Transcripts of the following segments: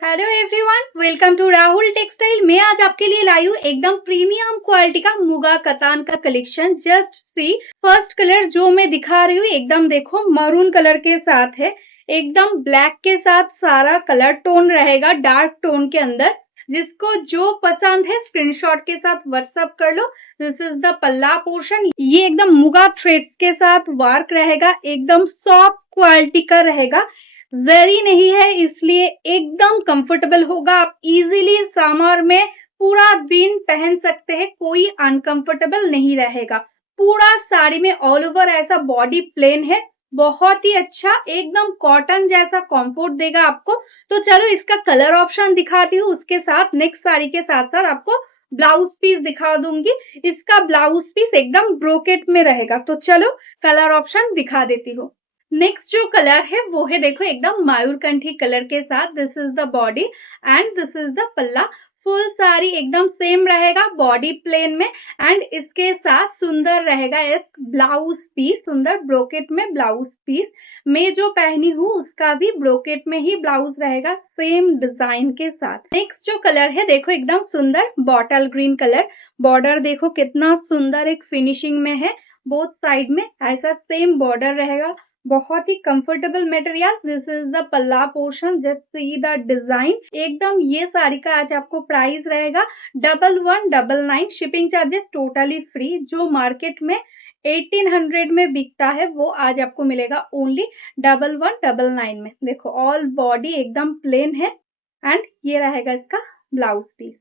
Hello everyone, welcome to Rahul textile. मैं आज आपके लिए लाई हूँ एकदम प्रीमियम क्वालिटी का मुगा कतान का collection. Just see first colour जो मैं दिखा रही हूँ, एकदम देखो मरून कलर के साथ है, एकदम ब्लैक के साथ सारा कलर टोन रहेगा डार्क टोन के अंदर। जिसको जो पसंद है स्क्रीनशॉट के साथ व्हाट्सएप कर लो। This is the pallu portion. ये एकदम मुगा थ्रेड्स के साथ वर्क रहेगा, एकदम सॉफ्ट क्वालिटी का रहेगा, जरी नहीं है इसलिए एकदम कंफर्टेबल होगा। आप इजीली समर में पूरा दिन पहन सकते हैं, कोई अनकंफर्टेबल नहीं रहेगा। पूरा साड़ी में ऑल ओवर ऐसा बॉडी प्लेन है, बहुत ही अच्छा, एकदम कॉटन जैसा कंफर्ट देगा आपको। तो चलो इसका कलर ऑप्शन दिखाती हूँ, उसके साथ नेक्स्ट साड़ी के साथ साथ आपको ब्लाउज पीस दिखा दूंगी। इसका ब्लाउज पीस एकदम ब्रोकेट में रहेगा। तो चलो कलर ऑप्शन दिखा देती हूँ। नेक्स्ट जो कलर है वो है, देखो एकदम मयूरकंठी कलर के साथ। This is the body and this is the पल्ला। फुल साड़ी एकदम सेम रहेगा बॉडी प्लेन में, एंड इसके साथ सुंदर रहेगा एक ब्लाउज पीस, सुंदर ब्रोकेट में ब्लाउज पीस। मैं जो पहनी हूँ उसका भी ब्रोकेट में ही ब्लाउज रहेगा, सेम डिजाइन के साथ। नेक्स्ट जो कलर है, देखो एकदम सुंदर बॉटल ग्रीन कलर। बॉर्डर देखो कितना सुंदर एक फिनिशिंग में है, बोथ साइड में ऐसा सेम बॉर्डर रहेगा। बहुत ही comfortable material. This is the pallu portion, just see the design. एकदम ये साड़ी का आज आपको प्राइस रहेगा 1199। Shipping charges totally free. जो मार्केट में 1800 में बिकता है वो आज आपको मिलेगा ओनली 1199 में। देखो ऑल बॉडी एकदम प्लेन है एंड ये रहेगा इसका ब्लाउज पीस।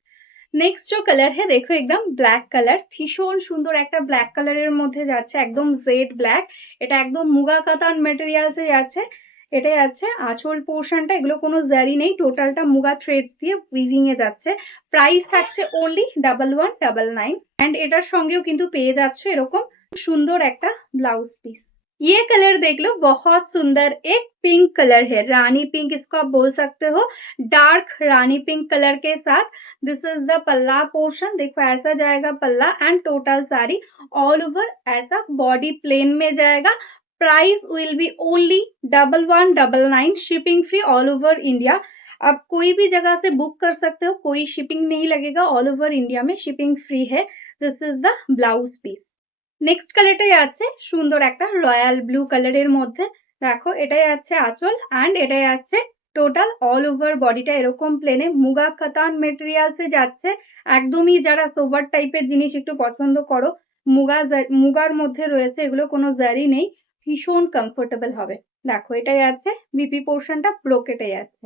নেক্সট जो कलर है, देखो एकदम ব্ল্যাক কালার, ভীষণ সুন্দর একটা ব্ল্যাক কালারের মধ্যে যাচ্ছে, একদম জেড ব্ল্যাক। এটা একদম মুগা কাতান ম্যাটেরিয়ালসে যাচ্ছে। এটা যাচ্ছে আঁচল পোর্শনটা, এগুলো কোনো জারি নেই, টোটালটা মুগা থ্রেডস দিয়ে উইভিং এ যাচ্ছে। প্রাইস থাকছে ওনলি 1199 এন্ড এটার সঙ্গেও কিন্তু পেয়ে যাচ্ছে এরকম সুন্দর একটা ব্লাউজ পিস। ये कलर देख लो, बहुत सुंदर एक पिंक कलर है, रानी पिंक इसको आप बोल सकते हो, डार्क रानी पिंक कलर के साथ। This is the pallu portion. देखो ऐसा जाएगा पल्ला and total sari all over ऐसा बॉडी प्लेन में जाएगा। Price will be only 1199। Shipping free all over India. आप कोई भी जगह से बुक कर सकते हो, कोई शिपिंग नहीं लगेगा, ऑल ओवर इंडिया में शिपिंग फ्री है। This is the blouse piece. Next কালারটাই আছে সুন্দর একটা রয়্যাল ব্লু কালারের মধ্যে। দেখো এটাই আছে আঁচল এন্ড এটাই আছে টোটাল অল ওভার বডিটা এরকম প্লেনে মুগা কাতান মেটেরিয়ালসে যাচ্ছে। একদমই যারা সোবার টাইপের জিনিস একটু পছন্দ করো, মুগার মধ্যে রয়েছে, এগুলো কোনো জারি নেই, ভীষণ কমফোর্টেবল হবে। দেখো এটাই আছে বিপি পোর্শনটা ব্রোকেটে যাচ্ছে।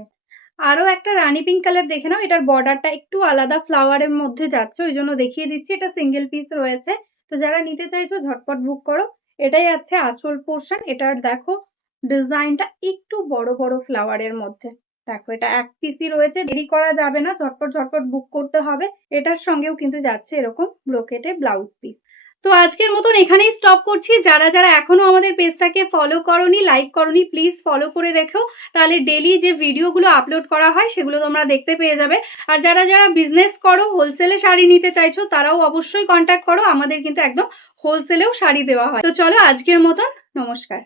আরো একটা রানী পিঙ্ক কালার দেখে নাও, এটার বর্ডারটা একটু আলাদা ফ্লাওয়ারের মধ্যে যাচ্ছে, ওই জন্য দেখিয়ে দিচ্ছি। এটা সিঙ্গেল পিস রয়েছে, তো যারা নিতে চাইছো ঝটপট বুক করো। এটাই আছে আঁচল পোর্শন। এটার দেখো ডিজাইনটা একটু বড় বড় ফ্লাওয়ারের মধ্যে। দেখো এটা এক পিসই রয়েছে, দেরি করা যাবে না, ঝটপট ঝটপট বুক করতে হবে। এটার সঙ্গেও কিন্তু যাচ্ছে এরকম ব্রোকেটে ব্লাউজ পিস। তো আজকের মতন এখানেই স্টপ করছি। যারা যারা এখনো আমাদের পেজটাকে ফলো করোনি, লাইক করোনি, প্লিজ ফলো করে রেখো, তাহলে ডেলি যে ভিডিওগুলো আপলোড করা হয় সেগুলো তোমরা দেখতে পেয়ে যাবে। আর যারা যারা বিজনেস করো, হোলসেলে শাড়ি নিতে চাইছো, তারাও অবশ্যই কন্ট্যাক্ট করো, আমাদের কিন্তু একদম হোলসেলেও শাড়ি দেওয়া হয়। তো চলো আজকের মতন নমস্কার।